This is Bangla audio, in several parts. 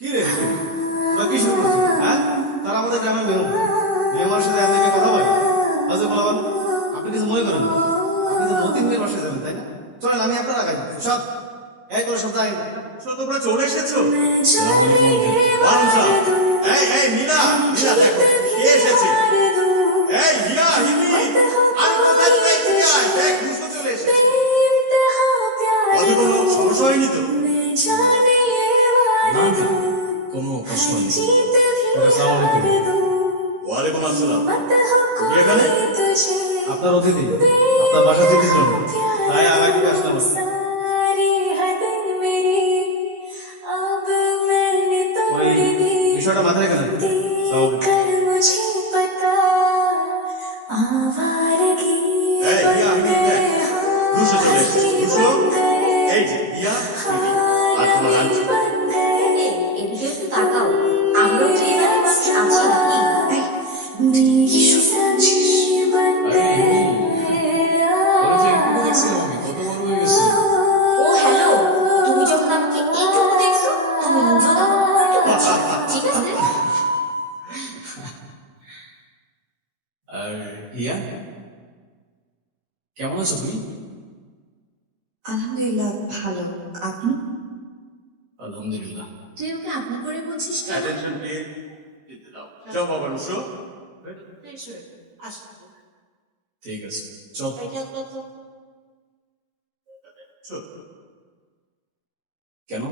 কি রে তোরা কি শুরু করছিস? হ্যাঁ, তারা আমাদের গ্রামের মেহমান। মেহমানের সাথে এমনি কথা বলে? আজ বলবেন আপনি কিছু মনে করেন না, আপনি তো মতিন মেয়ের বাসায় যাবেন, তাই না? চলেন আমি আপনার আগাই সব এই করে সব যাই। তোমরা চলে এসেছো? ওয়ালাইকুম সালাম। এই মিনা মিনা, দেখো কে এসেছে। এই হিয়া হিমি, আর কোথায় থেকে এদিকে আয়, দেখ দুশো চলে এসেছে। ওদের কোনো সমস্যা হয়নি তো? না না, কোনো কষ্ট নেই। আসসালামু আলাইকুম। ওয়ালাইকুম আসসালাম। তুমি এখানে? আপনার অতিথি, আপনার বাসা অতিথির জন্য, তাই আগামী থেকে আসলাম। ওই বিষয়টা মাথায় রেখে নেন। এই হিয়া হিমি, দেখ দুশো চলে এসেছে। দুশো, এই যে হিয়া হিমি, আর তোমার আন্টি। এদিকে একটু তাকাও, আমরাও কি এখানে মানুষ আছি নাকি? আরে কলেজে এগুলো দেখছিলাম আমি, কত বড় হয়ে গেছে। ও হ্যালো, তুমি যখন আমাকে এইটুকু দেখছো, তুমি নিজেও তখন ওইটুকু ছিল, ঠিক আছে? আর ইয়া, কেমন আছো তুমি? আলহামদুলিল্লাহ ভালো। আপনি? আলহামদুলিল্লাহ। তুই ওকে আপনি করে বলছিস কেন? অ্যাটেনশন প্লিজ, দিতে দাও। যাও বাবা দুশো। ঠিক আছে, চল। চল। কেন?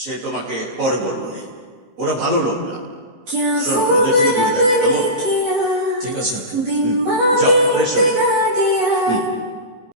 সে তোমাকে পরে বলবো রে। ওরা ভালো লোক না। শোনো, ওদের থেকে দূরে থাকবে, কেমন? ঠিক আছে। যাও, ফ্রেশ হয়ে নাও।